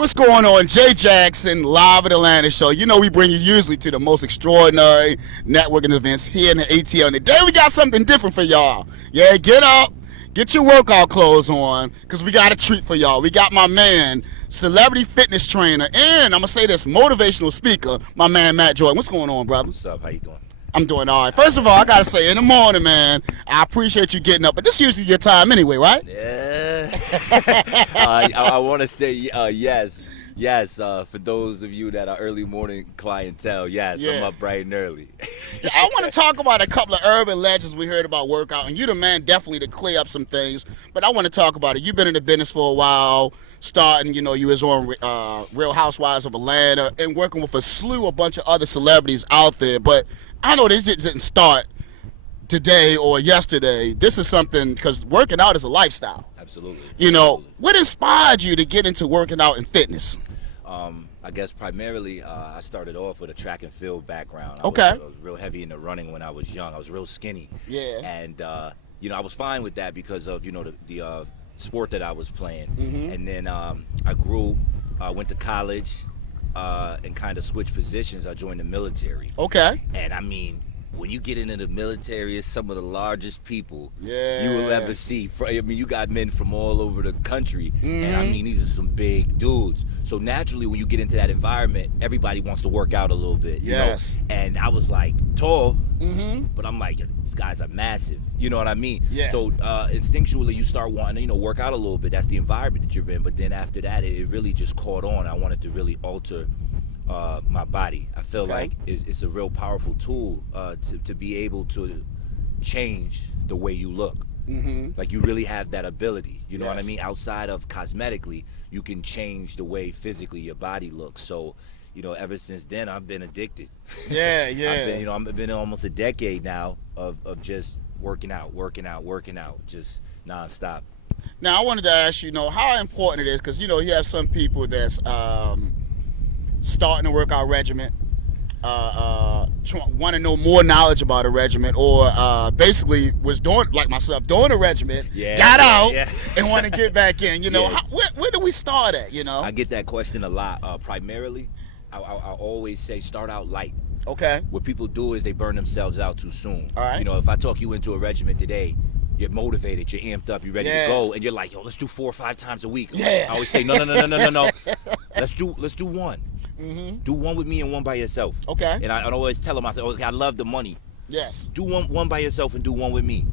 What's going on? Jay Jackson, live at Atlanta show. You know we bring you usually to the most extraordinary networking events here in the ATL. And today we got something different for y'all. Yeah, get up, get your workout clothes on, because we got a treat for y'all. We got my man, celebrity fitness trainer, and I'm going to say this, motivational speaker, my man Matt Jordan. What's going on, brother? What's up? How you doing? I'm doing all right. First of all, I got to say, in the morning, man, I appreciate you getting up. But this is usually your time anyway, right? Yeah. I want to say yes. Yes, for those of you that are early morning clientele, yes, Yeah. I'm up bright and early. Yeah, I want to talk about a couple of urban legends we heard about workout, and you the man definitely to clear up some things, but I want to talk about it. You've been in the business for a while, starting, you was on Real Housewives of Atlanta and working with a bunch of other celebrities out there, but I know this didn't start today or yesterday. This is something, because working out is a lifestyle. Absolutely. What inspired you to get into working out and fitness? I guess primarily I started off with a track and field background. I Okay. was real heavy into running when I was young. I was real skinny. Yeah. And, I was fine with that because of, the sport that I was playing. Mm-hmm. And then I grew, went to college, and kind of switched positions. I joined the military. Okay. And I mean, when you get into the military, it's some of the largest people Yeah. you will ever see. I mean, you got men from all over the country, and I Mhm. mean, these are some big dudes. So naturally, when you get into that environment, everybody wants to work out a little bit. Yes. And I was like tall, Mm-hmm. but I'm like, these guys are massive. You know what I mean? Yeah. So instinctually, you start wanting to, work out a little bit. That's the environment that you're in. But then after that, it really just caught on. I wanted to really alter my body. I feel Okay. like it's a real powerful tool to be able to change the way you look. Mm-hmm. Like, you really have that ability. You know what I Yes. mean? Outside of cosmetically, you can change the way physically your body looks. So, ever since then, I've been addicted. Yeah, yeah. I've been almost a decade now of just working out, just nonstop. Now, I wanted to ask you, how important it is, because, you have some people that's starting a workout regimen, want to know more knowledge about a regimen, or basically was doing, like myself, doing a regimen, got out, and want to get back in. Yeah. Where do we start at, I get that question a lot. Primarily, I always say start out light. Okay. What people do is they burn themselves out too soon. All right. If I talk you into a regimen today, you're motivated, you're amped up, you're ready Yeah. to go, and you're like, yo, let's do 4 or 5 times a week. Yeah. I always say, no. Let's do one. Mm-hmm. Do one with me and one by yourself. Okay. And I'd always tell them, okay, I love the money. Yes. Do one by yourself and do one with me.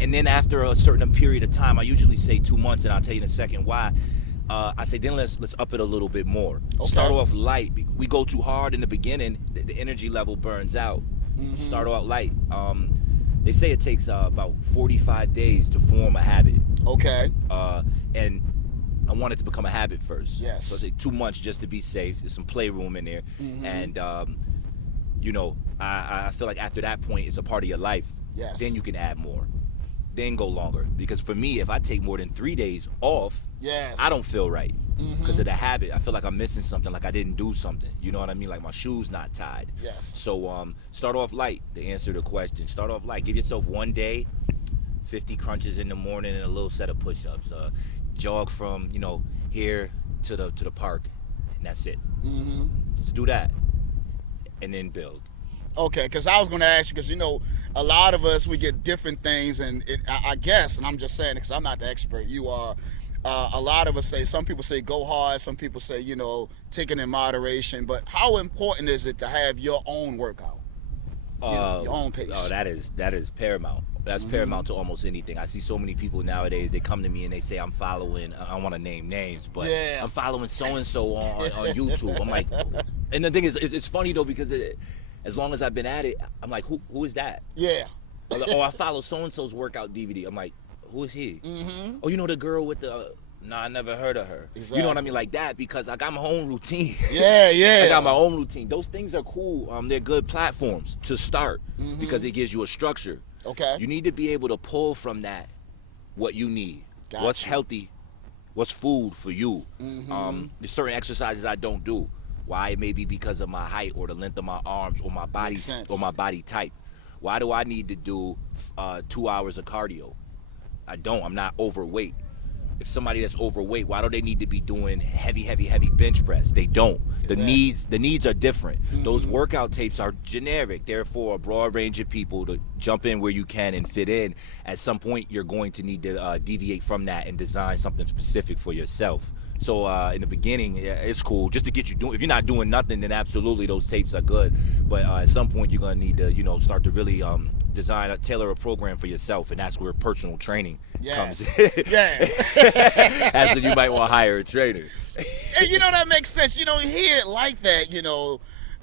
And then after a certain period of time, I usually say 2 months, and I'll tell you in a second why. I say, then let's up it a little bit more. Okay. Start off light. We go too hard in the beginning, the energy level burns out. Mm-hmm. Start out light. They say it takes about 45 days to form a habit. Okay. And I want it to become a habit first. Yes. So I say 2 months just to be safe. There's some playroom in there. Mm-hmm. And, I feel like after that point, it's a part of your life. Yes. Then you can add more. Then go longer. Because for me, if I take more than 3 days off, Yes. I don't feel right. Mhm. Because of the habit. I feel like I'm missing something, like I didn't do something. You know what I mean? Like my shoe's not tied. Yes. So start off light to answer the question. Start off light. Give yourself 1 day, 50 crunches in the morning and a little set of push-ups. Jog from, here to the park, and that's it. Mm-hmm. Just do that, and then build. Okay, because I was going to ask you, because, a lot of us, we get different things, and I guess, and I'm just saying it because I'm not the expert, you are, a lot of us say, some people say go hard, some people say, take it in moderation, but how important is it to have your own workout? Your own pace? Oh, that is paramount. That's paramount to almost anything. I see so many people nowadays, they come to me and they say, I'm following, I don't want to name names, but Yeah. I'm following so-and-so on YouTube. I'm like, and the thing is, it's funny though, because as long as I've been at it, I'm like, who is that? Yeah. Or I follow so-and-so's workout DVD. I'm like, who is he? Mm-hmm. Oh, the girl with the, nah, I never heard of her. Exactly. You know what I mean? Like that, because I got my own routine. Yeah, yeah. I got my own routine. Those things are cool. They're good platforms to start Mhm. because it gives you a structure. Okay. You need to be able to pull from that what you need. Got What's you. healthy? What's food for you? Mhm. There's certain exercises I don't do. Why? It may be because of my height or the length of my arms or my body Makes sense. or my body type. Why do I need to do 2 hours of cardio? I don't. I'm not overweight. if somebody that's overweight, why do they need to be doing heavy bench press? They don't. Exactly. The needs are different. Those workout tapes are generic. They're for a broad range of people to jump in where you can and fit in. At some point, you're going to need to deviate from that and design something specific for yourself. So in the beginning, yeah, it's cool just to get you doing. If you're not doing nothing, then absolutely those tapes are good. But at some point, you're gonna need to, start to really tailor a program for yourself, and that's where personal training comes in. Yeah. That's when you might want to hire a trainer. And that makes sense. You don't hear it like that.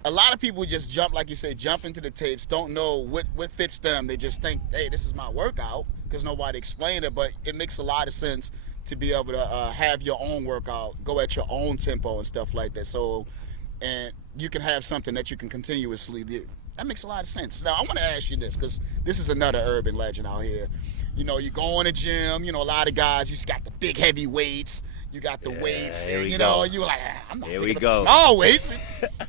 A lot of people just jump, like you say, jump into the tapes, don't know what fits them. They just think, hey, this is my workout, because nobody explained it. But it makes a lot of sense to be able to have your own workout, go at your own tempo and stuff like that. So, and you can have something that you can continuously do. That makes a lot of sense. Now, I want to ask you this, because this is another urban legend out here. You go in the gym, a lot of guys, you just got the big heavy weights. You got the weights, here we and go. you're like, I'm not Here picking we up go. the small weights.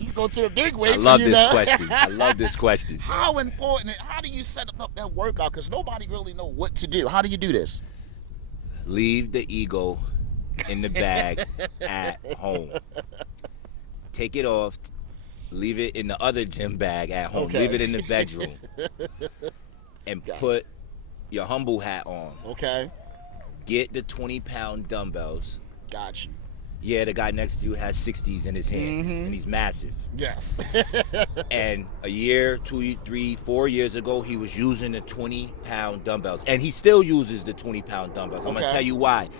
You go to the big weights. I love and, this question. I love this question. How important, how do you set up that workout? Because nobody really know what to do. How do you do this? Leave the ego in the bag at home. Take it off. Leave it in the other gym bag at home. Okay. Leave it in the bedroom. And Gotcha. put your humble hat on. Okay. Get the 20-pound dumbbells. Got you. Yeah, the guy next to you has 60s in his hand, Mm-hmm. and he's massive. Yes. And a year, 2, 3, 4 years ago, he was using the 20-pound dumbbells, and he still uses the 20-pound dumbbells. I'm gonna Okay. tell you why.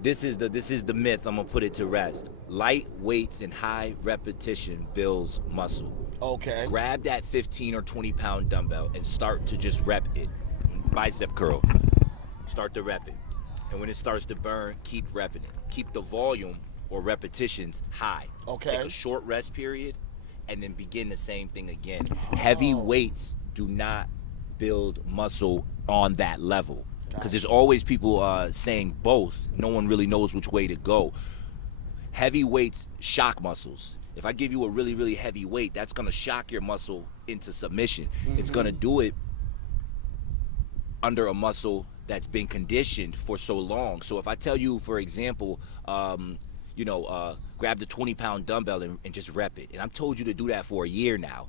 This is the myth. I'm gonna put it to rest. Light weights and high repetition builds muscle. Okay. Grab that 15 or 20-pound dumbbell and start to just rep it. Bicep curl. Start to rep it. And when it starts to burn, keep repping it. Keep the volume or repetitions high. Okay. Take a short rest period and then begin the same thing again. Heavy weights do not build muscle on that level. Because there's always people saying both. No one really knows which way to go. Heavy weights shock muscles. If I give you a really, really heavy weight, that's going to shock your muscle into submission. It's going to do it under a muscle that's been conditioned for so long. So if I tell you, for example, grab the 20-pound dumbbell and just rep it, and I've told you to do that for a year now,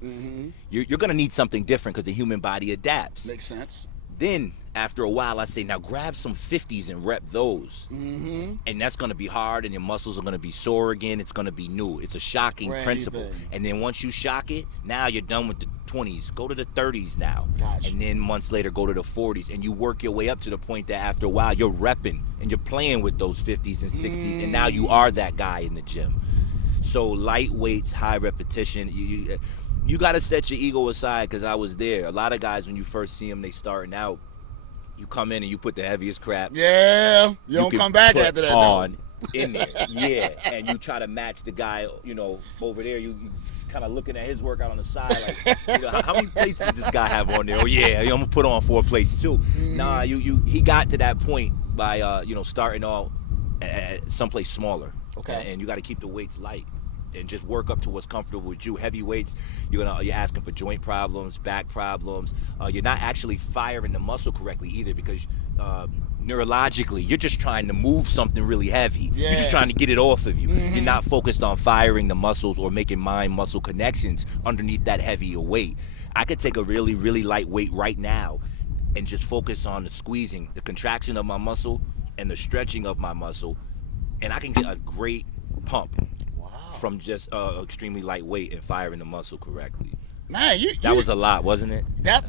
you're going to need something different because the human body adapts. Makes sense. Then after a while, I say, now grab some 50s and rep those. And that's going to be hard, and your muscles are going to be sore again. It's going to be new. It's a shocking Brand new principle. thing. And then once you shock it, now you're done with the 20s. Go to the 30s now. Gotcha. And then months later, go to the 40s. And you work your way up to the point that after a while, you're repping and you're playing with those 50s and 60s. And now you are that guy in the gym. So light weights, high repetition. You got to set your ego aside, because I was there. A lot of guys, when you first see them, they starting out, you come in and you put the heaviest crap. Yeah. You don't can come back put after that. on in there. Yeah. And you try to match the guy, over there. You kind of looking at his workout on the side, like, how many plates does this guy have on there? Oh yeah, I'm gonna put on 4 plates too. Nah, he got to that point by starting off at someplace smaller. Okay. And you got to keep the weights light and just work up to what's comfortable with you. Heavy weights, you're asking for joint problems, back problems. You're not actually firing the muscle correctly either, because neurologically, you're just trying to move something really heavy. Yeah. You're just trying to get it off of you. You're not focused on firing the muscles or making mind-muscle connections underneath that heavier weight. I could take a really, really light weight right now and just focus on the squeezing, the contraction of my muscle and the stretching of my muscle, and I can get a great pump from just extremely lightweight and firing the muscle correctly. Man, That was a lot, wasn't it?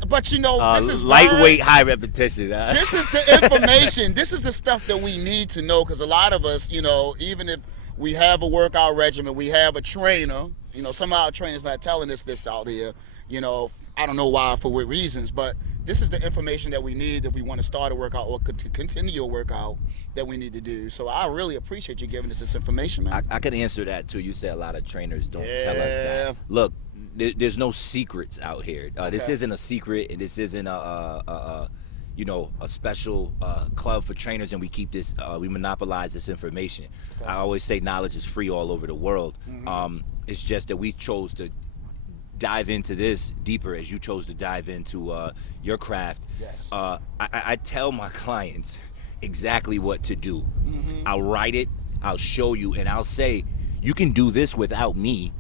But this is lightweight, high repetition. This is the information. This is the stuff that we need to know, because a lot of us, even if we have a workout regimen, we have a trainer, somehow our trainer's not telling us this out here, I don't know why, for what reasons, but this is the information that we need if we want to start a workout or to continue a workout that we need to do. So I really appreciate you giving us this information, man. I could answer that too. You said a lot of trainers don't tell us that. Look, there's no secrets out here. This isn't a secret, and this isn't a special club for trainers, and we keep this, we monopolize this information. Okay. I always say knowledge is free all over the world. It's just that we chose to dive into this deeper, as you chose to dive into your craft. Yes. I tell my clients, exactly what to do. I'll write it, I'll show you, and I'll say, you can do this without me.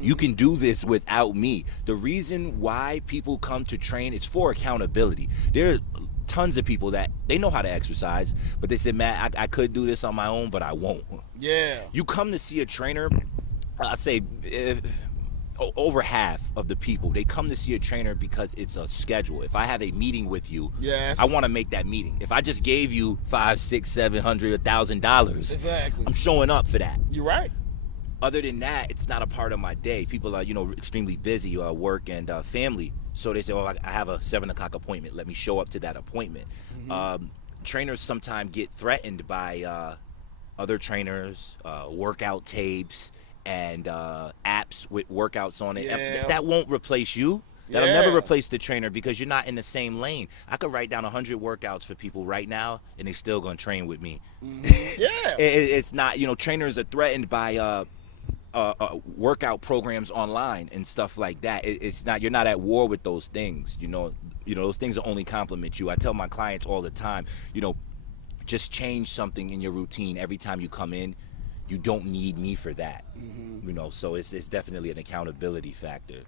You can do this without me. The reason why people come to train is for accountability. There are tons of people that they know how to exercise, but they say, man, I could do this on my own, but I won't. Yeah. You come to see a trainer, I say over half of the people, they come to see a trainer because it's a schedule. If I have a meeting with you, yes, I want to make that meeting. If I just gave you $500, $600, $700, $1,000, exactly, I'm showing up for that. You're right. Other than that, it's not a part of my day. People are, extremely busy, work and family. So they say, oh, I have a 7 o'clock appointment. Let me show up to that appointment. Trainers sometimes get threatened by other trainers, workout tapes, and apps with workouts on it. Yeah. That won't replace you. That'll never replace the trainer because you're not in the same lane. I could write down 100 workouts for people right now, and they still gonna train with me. Yeah. It's not, trainers are threatened by workout programs online and stuff like that. It's not, you're not at war with those things. Those things will only complement you. I tell my clients all the time, just change something in your routine every time you come in. You don't need me for that. So it's definitely an accountability factor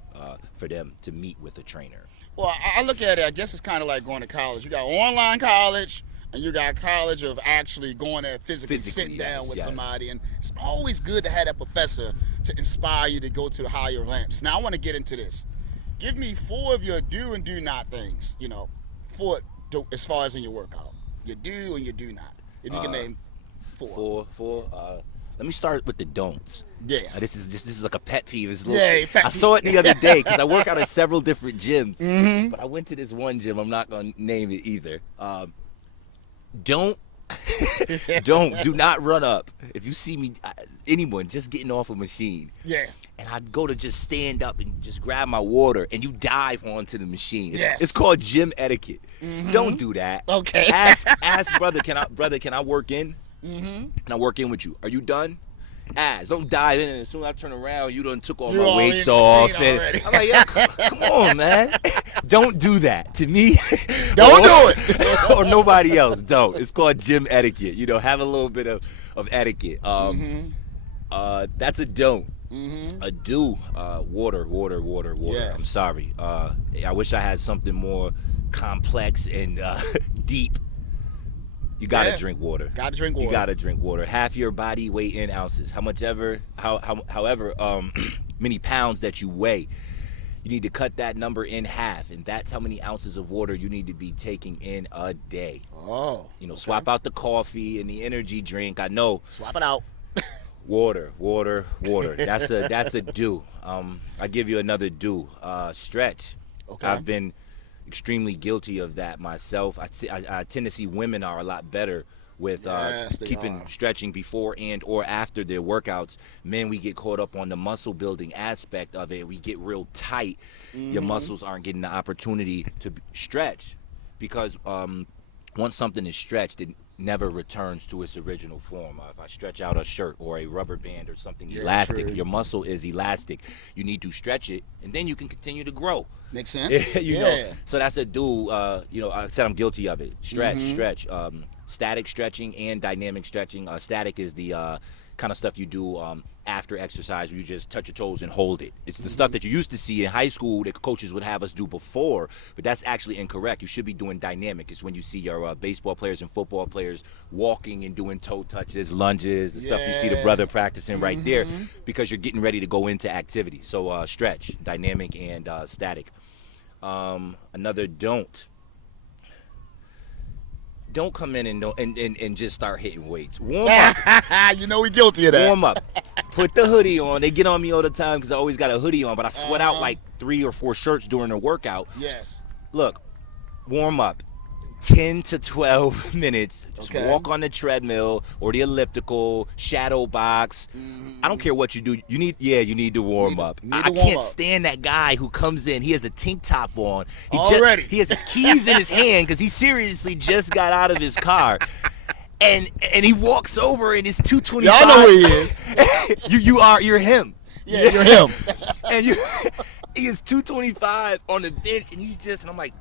for them to meet with a trainer. Well, I look at it, I guess it's kind of like going to college. You got online college, and you got college of actually going there physically sitting down with somebody. And it's always good to have that professor to inspire you to go to the higher ramps. Now, I want to get into this. Give me 4 of your do and do not things, as far as in your workout. Your do and your do not. If you can name 4. Let me start with the don'ts. Yeah. This is like a pet peeve. Pet I saw it the other day because I work out at several different gyms. But I went to this one gym. I'm not going to name it either. Do not run up. If you see me, anyone just getting off a machine. Yeah. And I'd go to just stand up and just grab my water, and you dive onto the machine. It's called gym etiquette. Don't do that. Okay. Ask brother, can I work in? Can I work in with you? Are you done? Don't dive in, and as soon as I turn around, you done took all my weights off. And I'm like, yeah, come on, man. Don't do that to me. Don't do it. Or nobody else. Don't. It's called gym etiquette. Have a little bit of etiquette. That's a don't. A do. Water. Yes. I'm sorry. I wish I had something more complex and deep. You gotta drink water. You gotta drink water. Half your body weight in ounces. However many pounds that you weigh, you need to cut that number in half, and that's how many ounces of water you need to be taking in a day. Oh. Swap out the coffee and the energy drink. I know. Swap it out. Water. That's a do. I give you another do. Stretch. Okay. I've been extremely guilty of that myself. I tend to see women are a lot better with stretching before and or after their workouts. Men, we get caught up on the muscle building aspect of it. We get real tight. Your muscles aren't getting the opportunity to stretch because once something is stretched, it never returns to its original form. If I stretch out a shirt or a rubber band or something elastic, your muscle is elastic. You need to stretch it, and then you can continue to grow. Makes sense. you know. So that's a do. I said I'm guilty of it. Stretch. Static stretching and dynamic stretching. Static is the kind of stuff you do after exercise where you just touch your toes and hold it. It's the stuff that you used to see in high school that coaches would have us do before, but that's actually incorrect. You should be doing dynamic. It's when you see your baseball players and football players walking and doing toe touches, lunges, the stuff you see the brother practicing right there, because you're getting ready to go into activity. So stretch, dynamic, and static. Another don't come in and just start hitting weights. Warm up. We guilty of that. Warm up. Put the hoodie on. They get on me all the time because I always got a hoodie on, but I sweat out like 3 or 4 shirts during the workout. Yes. Look, warm up. 10 to 12 minutes. Just walk on the treadmill or the elliptical, shadow box. I don't care what you do. You need to warm up. I can't stand that guy who comes in. He has a tank top on. He has his keys in his hand because he seriously just got out of his car. And he walks over and it's 225. Y'all know who he is. You're him. Yeah, you're him. And he is 225 on the bench and he's just, and I'm like,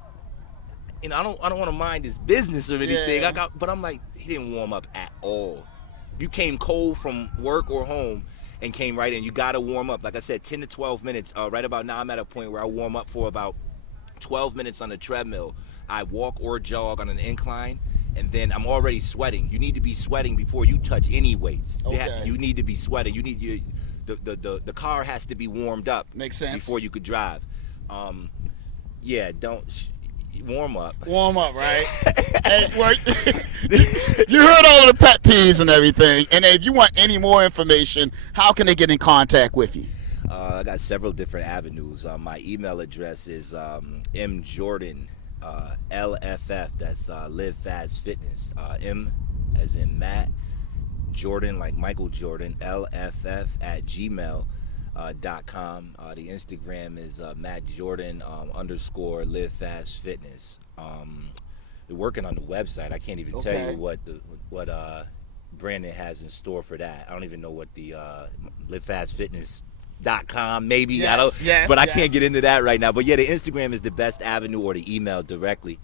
and I don't want to mind his business or anything. Yeah. But I'm like, he didn't warm up at all. You came cold from work or home and came right in. You got to warm up. Like I said, 10 to 12 minutes. Right about now, I'm at a point where I warm up for about 12 minutes on the treadmill. I walk or jog on an incline, and then I'm already sweating. You need to be sweating before you touch any weights. Okay. You need to be sweating. The car has to be warmed up. Makes sense. Before you could drive. Yeah, don't warm up. Warm up, right? Hey, well, you heard all of the pet peeves and everything. And if you want any more information, how can they get in contact with you? I got several different avenues. My email address is mjordan, LFF, that's Live Fast Fitness. M as in Matt, Jordan like Michael Jordan, LFF at gmail.com. The Instagram is Matt Jordan _ Live Fast Fitness. We're working on the website. I can't even tell you what Brandon has in store for that. I don't even know what the livefastfitness.com maybe. Yes, but I can't get into that right now. But yeah, the Instagram is the best avenue, or the email directly.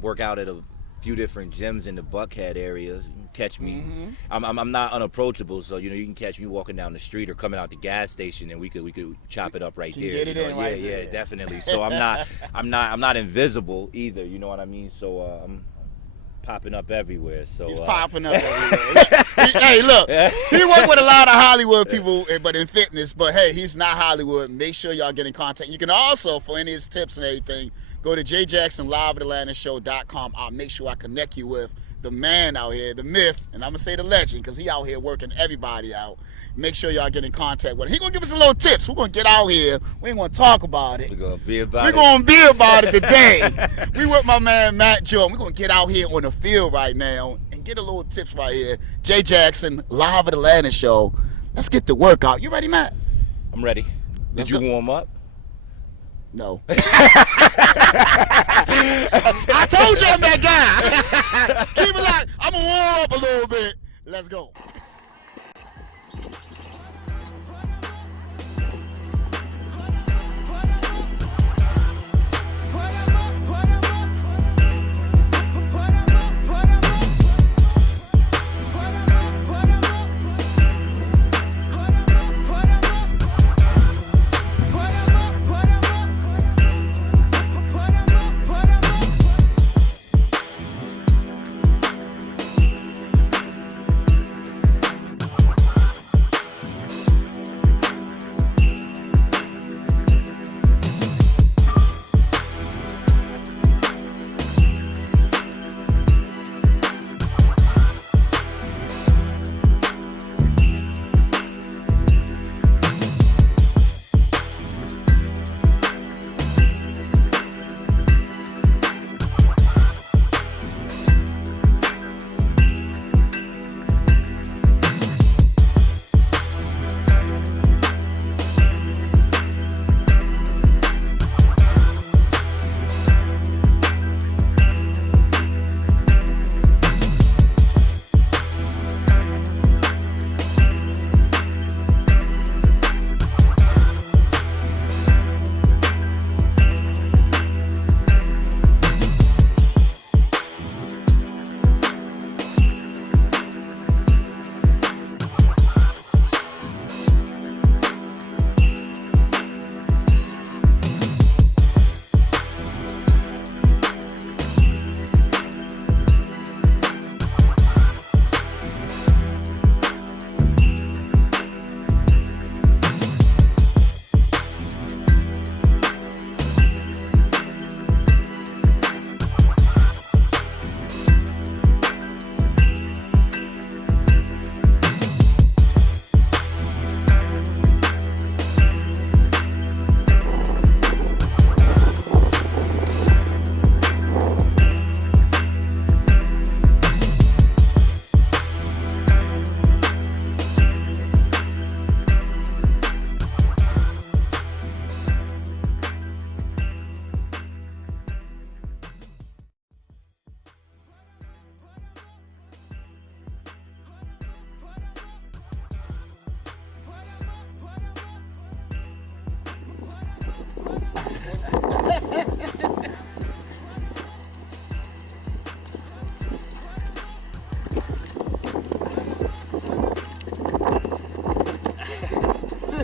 Work out at a few different gyms in the Buckhead area. You can catch me. I'm not unapproachable, so you can catch me walking down the street or coming out the gas station, and we could chop it up right there. Get it in right there. Yeah, definitely. So I'm not invisible either. You know what I mean? So I'm popping up everywhere. So he's popping up everywhere. Hey, look, he worked with a lot of Hollywood people, but in fitness. But hey, he's not Hollywood. Make sure y'all get in contact. You can also, for any of his tips and everything, go to jjacksonliveatlantashow.com. I'll make sure I connect you with the man out here, the myth, and I'm gonna say the legend, because he out here working everybody out. Make sure y'all get in contact with him. He gonna give us a little tips. We're gonna get out here. We ain't gonna talk about it. We're gonna be about it today. We with my man Matt Jordan. We're gonna get out here on the field right now and get a little tips right here. Jay Jackson, Live at Atlanta Show. Let's get the workout. You ready, Matt? I'm ready. Did you warm up? No. I told you I'm that guy. Keep it like, I'm gonna warm up a little bit. Let's go.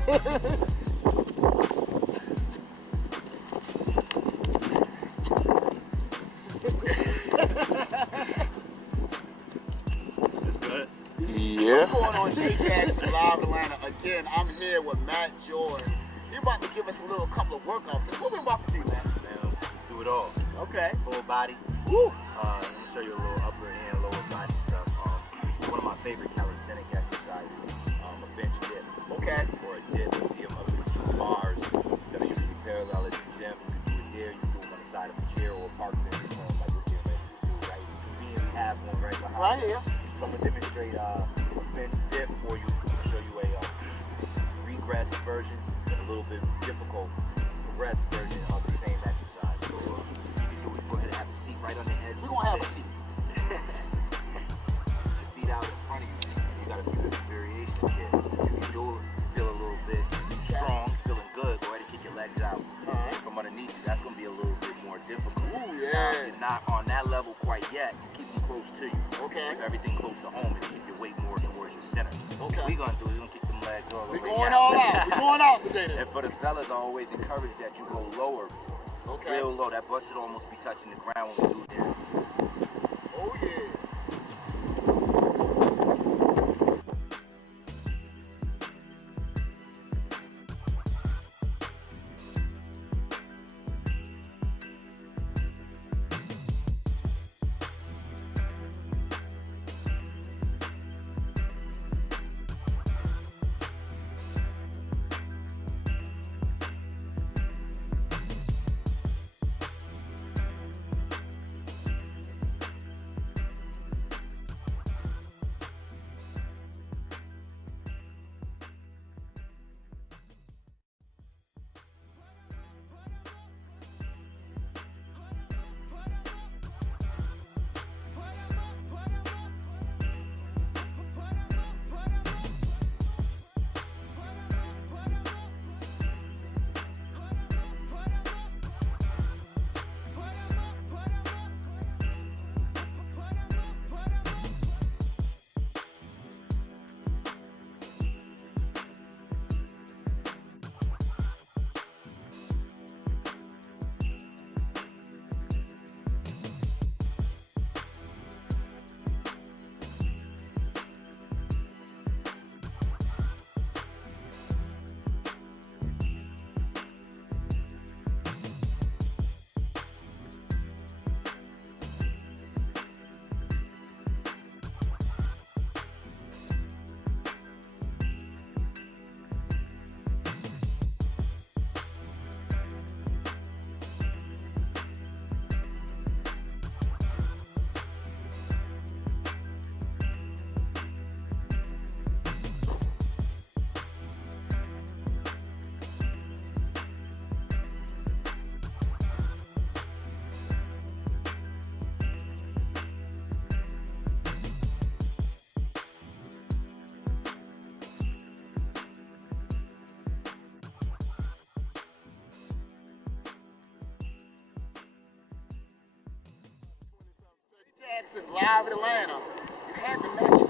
That's good. Yeah. What's going on, J Jackson Live Atlanta? Again, I'm here with Matt Jordan. He's about to give us a little couple of workout tips. What we about to do, Matt? Man, do it all. Okay. Full body. Woo. Let me show you a little upper and lower body stuff. One of my favorite calisthenic exercises, a bench dip. Okay. Or a dip. You see them up with 2 bars that are usually parallel at the gym. You can do it there. You can do them on the side of a chair or a park bench, like we're getting ready to do, right? You conveniently have one right behind Right you. here. So I'm going to demonstrate a bench dip for you. I'm going to show you a regress version and a little bit difficult progressed version of the same exercise. So you can do it. Go ahead and have a seat right on the edge. We're going to have a seat. Put your feet out in front of you. You got a few different variations here. You can do it. You feel a little bit strong, feeling good. Go ahead and kick your legs out from underneath you. That's going to be a little bit more difficult. Ooh, yeah. Now, if you're not on that level quite yet, you keep them close to you. Okay. Keep everything close to home and keep your weight more towards your center. Okay. What we're going to do is we're going to kick them legs all the way We're going out. all out. We're going out today. And for the fellas, I always encourage that you go lower. Okay. Real low. That butt should almost be touching the ground when we do that. Oh, yeah. Jackson, live in Atlanta. You had to match